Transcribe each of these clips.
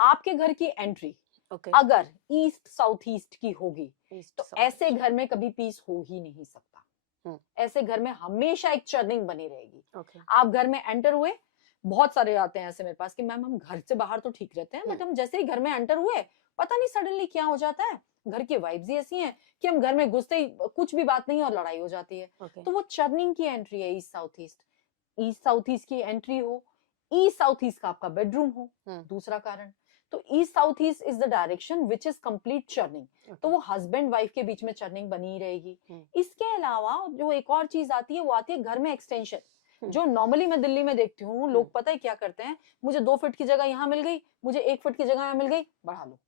आपके घर की एंट्री ओके, अगर ईस्ट साउथ ईस्ट की होगी ईस्ट तो साउथ ऐसे घर में कभी पीस हो ही नहीं सकता। हम्म, ऐसे घर में हमेशा एक चर्निंग बनी रहेगी। ओके, आप घर में एंटर हुए, बहुत सारे आते हैं ऐसे मेरे पास कि मैम हम घर से बाहर तो ठीक रहते हैं बट हम जैसे ही घर में एंटर हुए पता नहीं सडनली क्या हो जाता है। घर की वाइब्स ही ऐसी हैं कि हम घर में घुसते ही कुछ भी बात नहीं और लड़ाई हो जाती है। ओके, तो वो चर्निंग की एंट्री है east south east. East south east की एंट्री हो, ईस्ट साउथ ईस्ट का आपका बेडरूम हो, दूसरा कारण। तो east south east is the direction which is complete churning. तो वो हस्बैंड वाइफ के बीच में चर्निंग बनी ही रहेगी। इसके अलावा जो एक और चीज आती है वो आती है घर में एक्सटेंशन। जो नॉर्मली मैं दिल्ली में देखती हूँ लोग पता है क्या करते हैं, मुझे 2 फीट की जगह यहाँ मिल गई, मुझे 1 फीट की जगह यहाँ मिल गई, बढ़ा लो।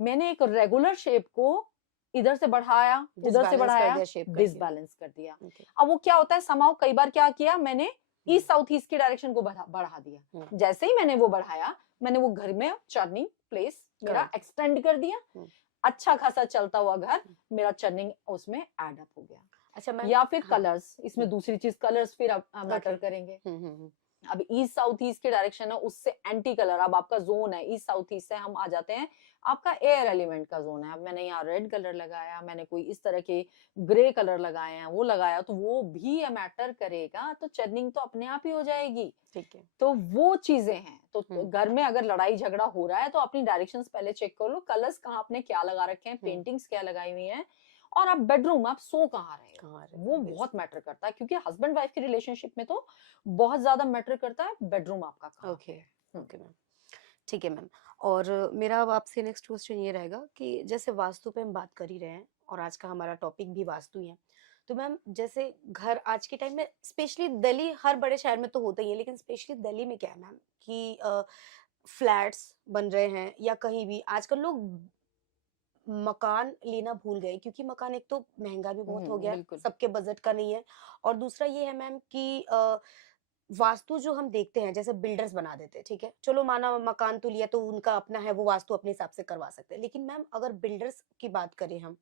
मैंने एक रेगुलर शेप को इधर से बढ़ाया उधर से बढ़ाया, डिसबैलेंस कर दिया। अब वो क्या होता है, समाव कई बार क्या किया मैंने, ईस्ट साउथ ईस्ट की डायरेक्शन को बढ़ा दिया। जैसे ही मैंने वो बढ़ाया, मैंने वो घर में चर्निंग प्लेस मेरा एक्सटेंड कर दिया। अच्छा खासा चलता हुआ घर मेरा चर्निंग उसमें एड अप हो गया। अच्छा मैम, या फिर कलर्स, इसमें दूसरी चीज कलर्स फिर मैटर करेंगे। अब ईस्ट साउथ ईस्ट की डायरेक्शन है उससे एंटी कलर, अब आपका जोन है ईस्ट साउथ ईस्ट से हम आ जाते हैं आपका एयर एलिमेंट का जोन है। अब मैंने यहाँ रेड कलर लगाया, मैंने कोई इस तरह के ग्रे कलर लगाए हैं, वो लगाया तो वो भी मैटर करेगा, तो चर्निंग तो अपने आप ही हो जाएगी। ठीक है, तो वो चीजें हैं। तो घर में अगर लड़ाई झगड़ा हो रहा है तो अपनी डायरेक्शंस पहले चेक कर लो, कलर्स कहाँ आपने क्या लगा रखे हैं, पेंटिंग्स क्या लगाई हुई हैं, और आप बेडरूम आप सो कहाँ रहे हो, वो बहुत मैटर करता है। क्योंकि हस्बैंड वाइफ की रिलेशनशिप में तो बहुत ज्यादा मैटर करता है बेडरूम आपका कहाँ ओके, है। ओके मैम, ठीक है मैम। और मेरा अब आपसे नेक्स्ट क्वेश्चन ये रहेगा कि जैसे वास्तु पे हम बात कर ही रहे हैं और आज का हमारा टॉपिक भी वास्तु ही है, तो मैम जैसे घर आज के टाइम में स्पेशली दिल्ली, हर बड़े शहर में तो होता ही है, लेकिन स्पेशली दिल्ली में क्या है मैम कि फ्लैट्स बन रहे हैं या कहीं भी आजकल लोग मकान लेना भूल गए, क्योंकि मकान एक तो महंगा भी बहुत हो गया है, बिल्कुल। सबके बजट का नहीं है। और दूसरा ये है मैम कि वास्तु जो हम देखते हैं जैसे बिल्डर्स बना देते हैं, ठीक है, चलो माना मकान तो लिया तो उनका अपना है, वो वास्तु अपने हिसाब से करवा सकते हैं, लेकिन मैम अगर बिल्डर्स की बात करें हम,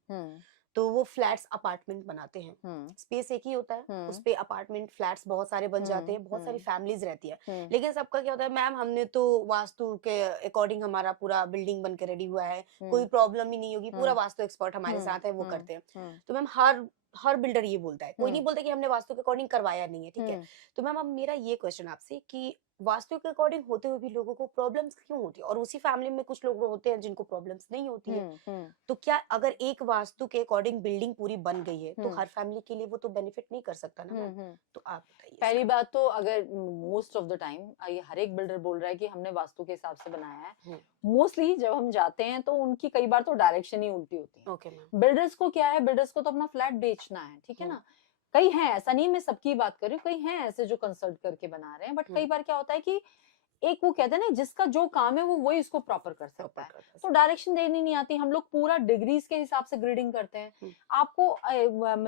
तो वो फ्लैट्स अपार्टमेंट बनाते हैं, स्पेस एक ही होता है, उस पे अपार्टमेंट फ्लैट्स बहुत सारे बन जाते हैं, बहुत सारी फैमिलीज रहती है, लेकिन सबका क्या होता है, मैम हमने तो वास्तु के अकॉर्डिंग हमारा पूरा बिल्डिंग बन के रेडी हुआ है, कोई प्रॉब्लम ही नहीं होगी, पूरा वास्तु एक्सपर्ट हमारे साथ है, वो करते हैं। तो मैम हर हर बिल्डर ये बोलता है, कोई नहीं बोलता कि हमने वास्तु के अकॉर्डिंग करवाया नहीं है, ठीक है। तो मैम अब मेरा ये क्वेश्चन आपसे कि वास्तु के अकॉर्डिंग होते हुए भी लोगों को प्रॉब्लम्स क्यों होती है, और उसी फैमिली में कुछ लोग होते हैं जिनको प्रॉब्लम्स नहीं होती है, तो क्या अगर एक वास्तु के अकॉर्डिंग बिल्डिंग पूरी बन गई है तो हर फैमिली के लिए वो तो बेनिफिट नहीं कर सकता ना मैम, तो आप बताइए। पहली बात तो अगर मोस्ट ऑफ द टाइम ये हर एक बिल्डर बोल रहा है कि हमने वास्तु के हिसाब से बनाया है, मोस्टली जब हम जाते हैं तो उनकी कई बार तो डायरेक्शन ही उल्टी होती है। ओके मैम, बिल्डर्स को क्या है, बिल्डर्स को तो अपना फ्लैट बेचना है, ठीक है ना। कई हैं, ऐसा नहीं मैं सबकी बात कर रही हूँ, कई हैं ऐसे जो कंसल्ट करके बना रहे हैं, बट कई बार क्या होता है कि एक वो कहते हैं ना जिसका जो काम है वो वही इसको प्रॉपर कर सकता है, तो डायरेक्शन देनी नहीं आती। हम लोग पूरा डिग्रीज के हिसाब से ग्रेडिंग करते हैं। आपको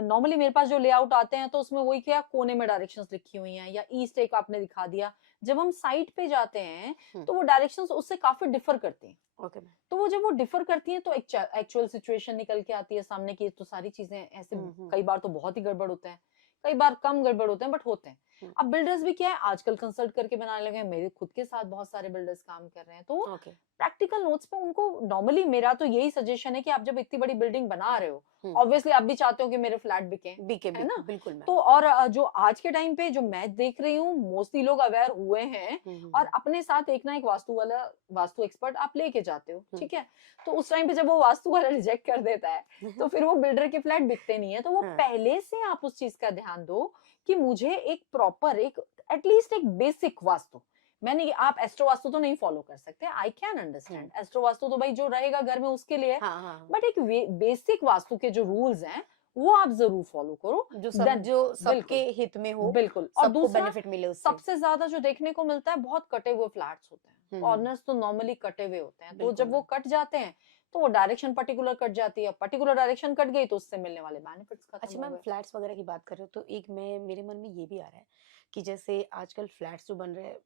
नॉर्मली मेरे पास जो लेआउट आते हैं तो उसमें वही क्या कोने में डायरेक्शंस लिखी हुई हैं या ईस्ट एक आपने दिखा दिया। जब हम साइट पे जाते हैं तो वो डायरेक्शंस उससे काफी डिफर करती हैं। ओके, तो वो जब वो डिफर करती हैं तो एक्चुअल सिचुएशन निकल के आती है सामने की। तो सारी चीजें ऐसे कई बार तो बहुत ही गड़बड़ होते हैं, कई बार कम गड़बड़ होते हैं, बट होते हैं। अब बिल्डर्स भी क्या है आजकल कंसल्ट करके बनाने लगे हैं, मेरे खुद के साथ बहुत सारे बिल्डर्स काम कर रहे हैं, तो प्रैक्टिकल नोट्स पे उनको नॉर्मली मेरा तो यही सजेशन है कि आप जब इतनी बड़ी बिल्डिंग बना रहे हो, ऑब्वियसली आप भी चाहते हो कि मेरे फ्लैट बिके है ना, बिल्कुल तो और जो आज के टाइम पे जो मैं देख रही हूँ मोस्टली लोग अवेयर हुए हैं और अपने साथ एक ना एक वास्तु एक्सपर्ट आप लेके जाते हो, ठीक है। तो उस टाइम पे जब वो वास्तु वाला रिजेक्ट कर देता है तो फिर वो बिल्डर के फ्लैट बिकते नहीं है। तो वो पहले से आप उस चीज का ध्यान दो कि मुझे एक प्रॉपर एक एटलीस्ट एक बेसिक वास्तु, मैंने आप एस्ट्रो वास्तु तो नहीं फॉलो कर सकते, I can understand, astro vastu तो भाई जो रहेगा घर में उसके लिए, बट एक बेसिक वास्तु के जो रूल्स हैं वो आप जरूर फॉलो करो, जो सबके हित में हो, बिल्कुल। और दूसरा बेनिफिट मिले उससे। सबसे ज्यादा जो देखने को मिलता है बहुत कटे हुए फ्लैट्स होते हैं, कॉर्नर्स तो नॉर्मली कटे हुए होते हैं, तो जब वो कट जाते हैं तो वो डायरेक्शन पर्टिकुलर कट जाती है, पर्टिकुलर डायरेक्शन कट गई तो उससे मिलने वाले बेनिफिट्स खत्म अच्छा हो मैम, गए। फ्लैट्स वगैरह की बात कर रहे हो तो एक मैं मेरे मन में ये भी आ रहा है कि जैसे आजकल फ्लैट्स जो बन रहे हैं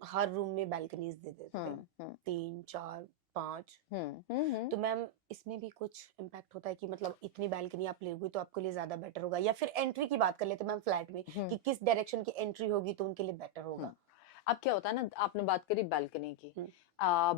हर रूम में बैल्कनीज दे देते हैं, 3 4 5, तो मैम इसमें भी कुछ इम्पैक्ट होता है कि मतलब इतनी बैल्कनी आप लोगे तो आपके लिए ज्यादा बेटर होगा, या फिर एंट्री की बात कर लेते हैं मैम फ्लैट में कि किस डायरेक्शन की एंट्री होगी तो उनके लिए बेटर होगा। अब क्या होता है ना, आपने बात करी बालकनी की। हम्म।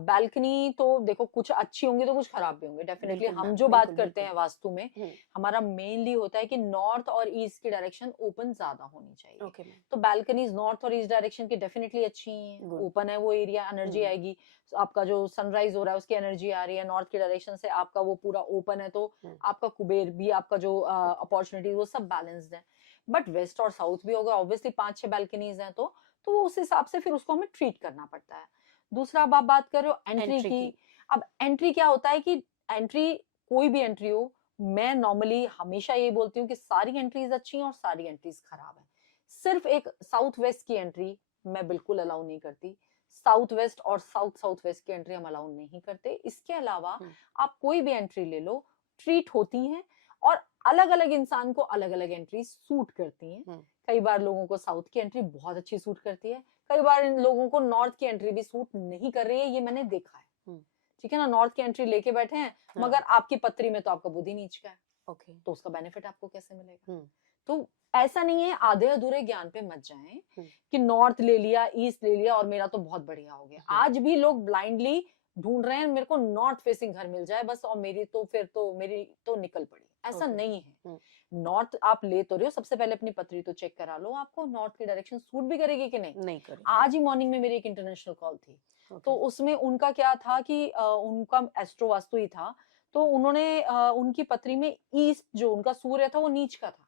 बालकनी तो देखो कुछ अच्छी होंगी तो कुछ खराब भी होंगे डेफिनेटली। बिल्कुल हम मैम, जो बात बिल्कुल करते हैं बिल्कुल। वास्तु में, हम्म। हमारा मेनली होता है कि नॉर्थ और ईस्ट की डायरेक्शन ओपन ज्यादा होनी चाहिए। Okay ma'am. तो बालकनीज नॉर्थ और ईस्ट डायरेक्शन की डेफिनेटली अच्छी ही हैं, गुड। ओपन है वो एरिया, एनर्जी आएगी। तो आपका जो सनराइज हो रहा है उसकी एनर्जी आ रही है नॉर्थ की डायरेक्शन से, आपका वो पूरा ओपन है, तो आपका कुबेर भी, आपका जो अपॉर्चुनिटी वो सब बैलेंस्ड है। बट वेस्ट और साउथ भी होगा ऑब्वियसली, 5-6 बालकनीज हैं तो उस हिसाब से फिर उसको हमें ट्रीट करना पड़ता है। दूसरा अब आप बात कर रहे हो एंट्री एंट्री की। की। अब एंट्री क्या होता है कि एंट्री, कोई भी एंट्री हो, मैं नॉर्मली हमेशा ये बोलती हूँ कि सारी एंट्रीज अच्छी हैं और सारी एंट्रीज खराब हैं। सिर्फ एक साउथ वेस्ट की एंट्री मैं बिल्कुल अलाउ नहीं करती। साउथ वेस्ट और साउथ साउथ वेस्ट की एंट्री हम अलाउ नहीं करते। इसके अलावा आप कोई भी एंट्री ले लो, ट्रीट होती हैं, और अलग अलग इंसान को अलग अलग एंट्री सूट करती हैं। कई बार लोगों को साउथ की एंट्री बहुत अच्छी सूट करती है, कई बार इन लोगों को नॉर्थ की एंट्री भी सूट नहीं कर रही है, ये मैंने देखा है। ठीक है ना, नॉर्थ की एंट्री लेके बैठे हैं मगर आपकी पत्री में तो आपका बुद्धि नीच का है। ओके, तो उसका बेनिफिट आपको कैसे मिलेगा? तो ऐसा नहीं है, आधे अधूरे ज्ञान पे मत जाएं कि नॉर्थ ले लिया, ईस्ट ले लिया और मेरा तो बहुत बढ़िया हो गया। आज भी लोग ब्लाइंडली ढूंढ रहे हैं मेरे को नॉर्थ फेसिंग घर मिल जाए बस, और मेरी तो निकल पड़ी। ऐसा नहीं है। नॉर्थ आप ले तो रहे हो, सबसे पहले अपनी पत्री तो चेक करा लो, आपको नॉर्थ की डायरेक्शन सूट भी करेगी कि नहीं करेगी। आज ही मॉर्निंग में मेरी एक इंटरनेशनल कॉल थी, तो उसमें उनका क्या था कि उनका एस्ट्रो वास्तु ही था, तो उन्होंने उनकी पत्री में ईस्ट जो उनका सूर्य था वो नीच का था।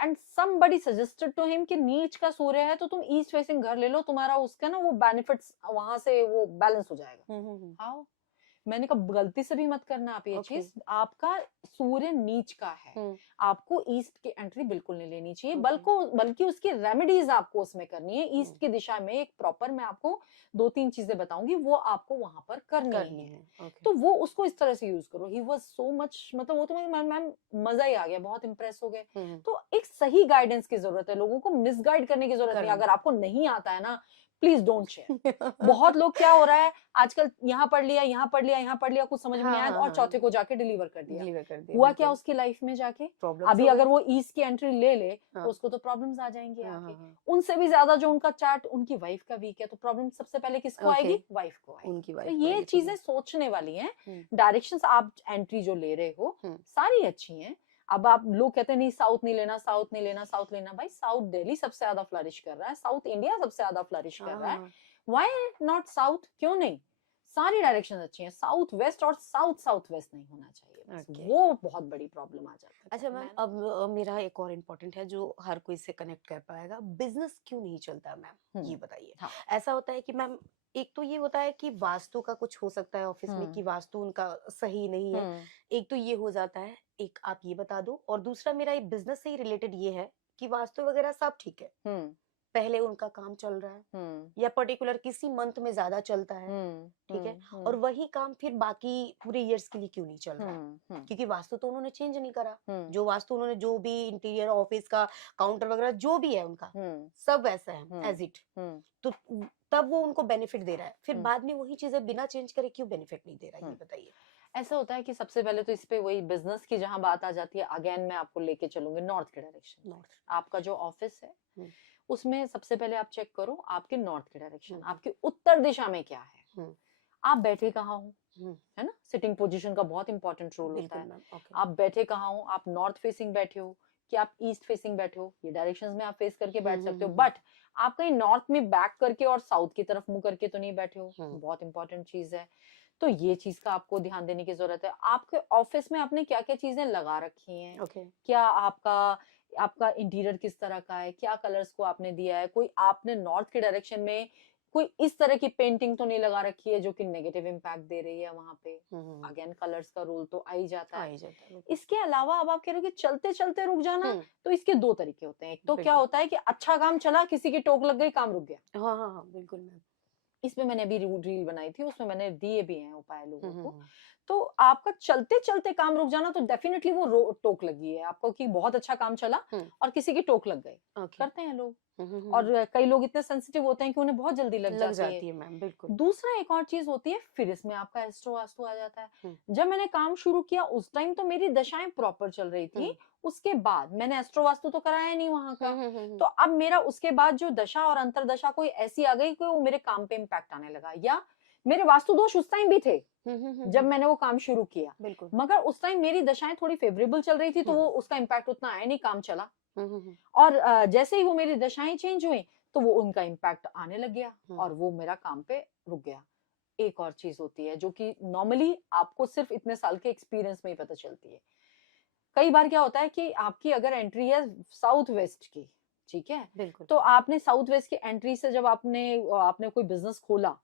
And somebody suggested to him कि नीच का सूर्य है तो तुम ईस्ट फेसिंग घर ले लो, तुम्हारा उसका ना वो बेनिफिट्स वहां से वो बैलेंस हो जाएगा। हाउ? मैंने कहा गलती से भी मत करना आप ये चीज, आपका सूर्य नीच का है, आपको ईस्ट की एंट्री बिल्कुल नहीं लेनी चाहिए, बल्कि उसकी रेमेडीज आपको उसमें करनी है। ईस्ट की दिशा में एक प्रॉपर, मैं आपको 2-3 चीजें बताऊंगी, वो आपको वहां पर करनी है। तो वो उसको इस तरह से यूज करो। ही वाज सो मच, मतलब वो तो मैम मजा ही आ गया, बहुत इंप्रेस हो गए। तो एक सही गाइडेंस की जरूरत है, लोगों को मिसगाइड करने की जरूरत नहीं। अगर आपको नहीं आता है ना, प्लीज डोंट शेयर। बहुत लोग, क्या हो रहा है आजकल, यहाँ पढ़ लिया, यहाँ पढ़ लिया, यहाँ पढ़ लिया, कुछ समझ में नहीं आया और चौथे को जाके डिलीवर कर दिया। हुआ क्या उसकी लाइफ में जाके? अभी अगर वो ईस्ट की एंट्री ले ले तो उसको तो प्रॉब्लम्स आ जाएंगी आगे। उनसे भी ज्यादा जो उनका चार्ट, उनकी वाइफ का वीक है, तो प्रॉब्लम सबसे पहले किसको आएगी? वाइफ को आएगी। तो ये चीजें सोचने वाली हैं। डायरेक्शंस आप एंट्री जो ले रहे हो सारी अच्छी हैं। अब आप लोग कहते हैं नहीं साउथ नहीं लेना, साउथ नहीं लेना, साउथ लेना। भाई साउथ दिल्ली सबसे ज्यादा फ्लरिश कर रहा है, साउथ इंडिया सबसे ज्यादा फ्लरिश कर रहा है, व्हाई नॉट साउथ? क्यों नहीं? सारी डायरेक्शन अच्छी हैं, साउथ वेस्ट और साउथ साउथ वेस्ट नहीं होना चाहिए। वो बहुत बड़ी प्रॉब्लम आ जाती है। अच्छा मैम, अब मेरा एक और इम्पोर्टेंट है जो हर कोई से कनेक्ट कर पाएगा, बिजनेस क्यों नहीं चलता मैम, ये बताइए। ऐसा होता है कि मैम, एक तो ये होता है कि वास्तु का कुछ हो सकता है ऑफिस में कि वास्तु उनका सही नहीं है, एक तो ये हो जाता है, एक आप ये बता दो। और दूसरा मेरा बिजनेस से ही रिलेटेड ये है कि वास्तु वगैरह सब ठीक है, पहले उनका काम चल रहा है या पर्टिकुलर किसी मंथ में ज्यादा चलता है, ठीक है, और वही काम फिर बाकी पूरे इयर्स के लिए क्यों नहीं चल रहा है? क्योंकि वास्तु तो उन्होंने चेंज नहीं करा, जो वास्तु उन्होंने, जो भी इंटीरियर ऑफिस का काउंटर वगैरह जो भी है उनका सब वैसा है एज इट, तो तब वो उनको बेनिफिट दे रहा है, फिर बाद में वही चीजें बिना चेंज करे क्यों बेनिफिट नहीं दे रहा है, ये बताइए। ऐसा होता है कि सबसे पहले तो इस पे वही बिजनेस की जहां बात आ जाती है, अगेन मैं आपको लेके चलूंगी नॉर्थ के डायरेक्शन। नॉर्थ, आपका जो ऑफिस है उसमें सबसे पहले आप चेक करो आपके नॉर्थ के डायरेक्शन, आपके उत्तर दिशा में क्या है, आप बैठे कहाँ हो, है ना? सिटिंग पोजीशन का बहुत इंपॉर्टेंट रोल होता है। आप बैठे कहाँ हो, आप नॉर्थ फेसिंग बैठे हो कि आप ईस्ट फेसिंग बैठे हो, ये डायरेक्शंस में आप फेस करके बैठ सकते हो। बट आप कहीं नॉर्थ में बैक करके और साउथ की तरफ मुंह करके तो नहीं बैठे हो, बहुत इंपॉर्टेंट चीज है। तो ये चीज का आपको ध्यान देने की जरूरत है। आपके ऑफिस में आपने क्या क्या चीजें लगा रखी हैं, क्या आपका इंटीरियर किस तरह का है, क्या कलर्स को आपने दिया है, कोई आपने नॉर्थ के डायरेक्शन में कोई इस तरह की पेंटिंग तो नहीं लगा रखी है जो कि नेगेटिव इम्पैक्ट दे रही है वहां पे। अगेन कलर्स का रोल तो आ ही जाता है। इसके अलावा अब आप कह रहे हो कि चलते चलते रुक जाना, तो इसके 2 तरीके होते हैं। एक तो क्या होता है कि अच्छा काम चला, किसी की टोक लग गई, काम रुक गया। हाँ बिल्कुल मैम। इसमें मैंने अभी रील बनाई थी, उसमें मैंने दिए भी हैं उपाय लोगों को। तो आपका चलते चलते काम रुक जाना तो डेफिनेटली वो टोक लगी है आपको कि बहुत अच्छा काम चला और किसी की टोक लग गई। ओके। करते हैं लोग, और कई लोग इतने सेंसिटिव होते हैं कि उन्हें बहुत जल्दी लग लग जाती जाती है मैम, बिल्कुल। दूसरा एक और चीज होती है, फिर इसमें आपका एस्ट्रो वास्तु आ जाता है। हम्म। जब मैंने काम शुरू किया उस टाइम तो मेरी दशाएं प्रॉपर चल रही थी, उसके बाद मैंने एस्ट्रो वास्तु तो कराया नहीं वहां का, तो अब मेरा उसके बाद जो दशा और अंतरदशा कोई ऐसी आ गई कि वो मेरे काम पे इम्पैक्ट आने लगा, या मेरे वास्तु दोष उस टाइम भी थे जब मैंने वो काम शुरू किया, बिल्कुल। मगर उस टाइम मेरी दशाएं थोड़ी फेवरेबल चल रही थी तो वो उसका इम्पैक्ट उतना आया नहीं, काम चला। और जैसे ही वो मेरी दशाएं चेंज हुई तो वो उनका इम्पैक्ट आने लग गया और वो मेरा काम पे रुक गया। एक और चीज होती है जो कि नॉर्मली आपको सिर्फ इतने साल के एक्सपीरियंस में ही पता चलती है। कई बार क्या होता है कि आपकी अगर एंट्री है साउथ वेस्ट की, ठीक है, बिल्कुल। तो आपने साउथ वेस्ट की एंट्री से जब आपने आपने कोई बिजनेस खोला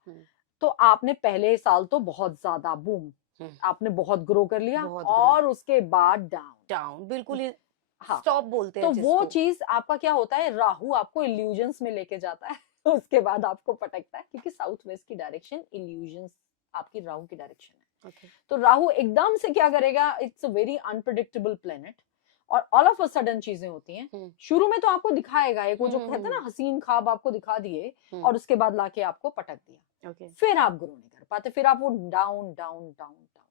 तो आपने पहले साल तो बहुत ज्यादा बूम, आपने बहुत ग्रो कर लिया और उसके बाद डाउन डाउन, बिल्कुल। हाँ, स्टॉप बोलते तो हैं वो जिसको। चीज आपका क्या होता है, राहु आपको इल्यूजन्स में लेके जाता है उसके बाद आपको पटकता है, क्योंकि साउथ वेस्ट की डायरेक्शन इल्यूजन्स आपकी राहु की डायरेक्शन है। तो राहु एकदम से क्या करेगा, it's a very unpredictable planet और ऑल ऑफ अ सडन चीजें होती हैं। शुरू में तो आपको दिखाएगा, एक वो जो कहते हैं ना हसीन ख्वाब आपको दिखा दिए और उसके बाद लाके आपको पटक दिया, फिर आप ग्रो नहीं कर पाते, फिर आप वो डाउन डाउन डाउन डाउन